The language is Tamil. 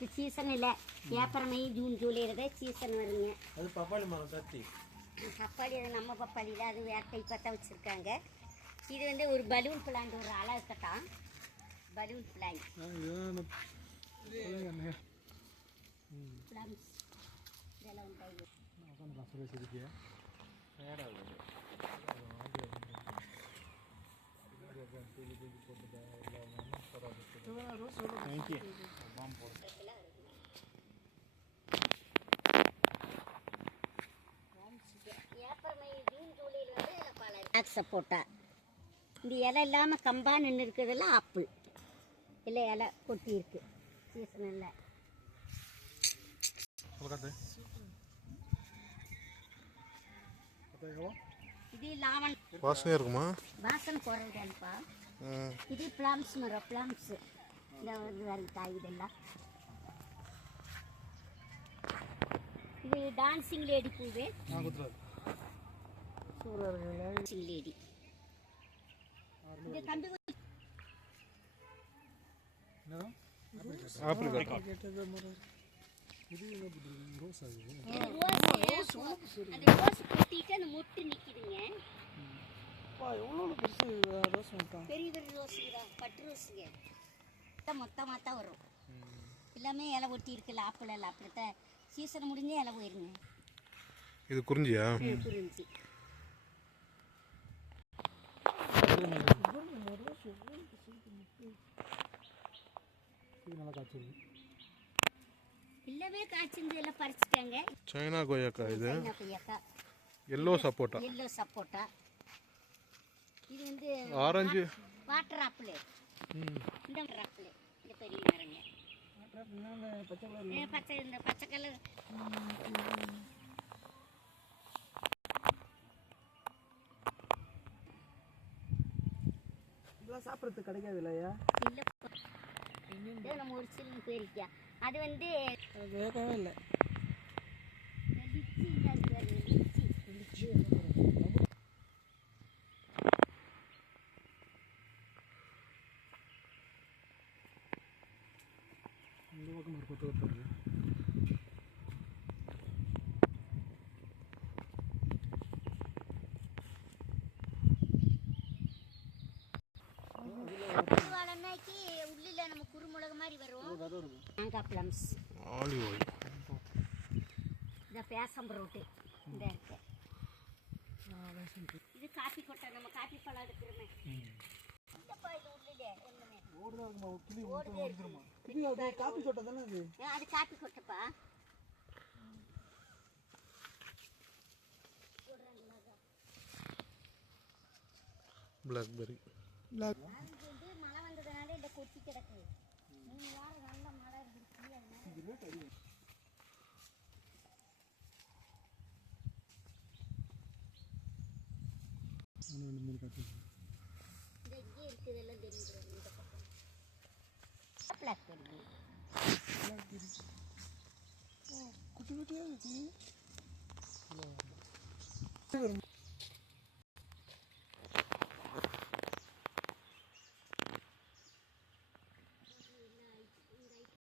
இது சீசன் இல்லை, ஏப்ரல் மே ஜூன் ஜூலையில் தான் சீசன் வருங்க. அது பப்பாளி மரம் தட்டி பப்பாளி, அது நம்ம பப்பாளி தான், அது வேறு டைப்பாக தான் வச்சுருக்காங்க. இது வந்து ஒரு பலூன் பிளான்ட், ஒரு அழகுத்தான் பலூன் பிளான்ட். இதெல்லாம் சப்போட்டா. இந்த இலை இல்லாமல் கம்பா நின்று இருக்கிறதெல்லாம் ஆப்பிள். இல்லை இலை கொட்டி இருக்கு சீசனில். இது லாவன் வாசனை இருக்குமா? வாசனை குறைவுதான்ப்பா. இது பிளாம்ஸ் மரம், பிளாம்ஸ். இந்த வருது காய் இதெல்லாம். இது டான்சிங் லேடி பூவே, டான்சிங் லேடி. இது கம்பி ஆப்பிள் ரோஸ் கொட்டிட்டு அந்த மொட்டு நிற்கிதுங்க. பெரிய பெரிய ரோஸுங்க, பட்டு ரோஸுங்க. மொத்தமாக தான் வரும். எல்லாமே இலை ஒட்டி இருக்குல்ல, ஆப்பிள் எல்லாம் அப்படித்தான். சீசன் முடிஞ்சே இலை போயிருங்க. இது குறிஞ்சியா? குறிஞ்சி. எல்லாமே காய்ச்சிருந்து எல்லாம் பறிச்சுட்டாங்க. சைனா கொய்யாக்கா. இது கொய்யாக்கா, எல்லோ சப்போட்டா. எல்லோ சப்போட்டா. இது வந்து ஆரஞ்சு வாட்டர் ஆப்பிள். இந்த ஆப்பிள் இந்த பெரிய மரங்க. பச்சை, இந்த பச்சை கலர். இதெல்லாம் சாப்பிட்றதுக்கு கிடைக்காது இல்லையா? இல்லை, நம்ம ஒரு சில்லு போயிருக்கியா. அது வந்து வேகவே இல்லை. இந்த பக்கம் ஒரு கொத்து கொத்து. உள்ளில நம்ம குறுமிளகு மாதிரி வரும். மாங்காய் பிளம்ஸ், ஆலிவ் ஆயில். இந்த பேசம் ரோட்டு இந்த இருக்கு. இது காப்பி கொட்டை, நம்ம காப்பி பழம் எடுக்கிறோமே. இல்லப்பா, இது உள்ளில ஒண்ணுமே காப்பி கொட்டை தானே அது? அது காப்பி கொட்டைப்பா. பிளாக்பெர்ரி. மழை வந்ததுனால இந்த கொட்டி கிடக்கு. 3 வாரம் நல்ல மழை இருந்துச்சு. இந்த இங்கே இருக்குது எல்லாம் தெரிஞ்சிடும். இந்த பக்கம் பிளாக்பெர்ரி. குட்டி குட்டியாக இருக்கு.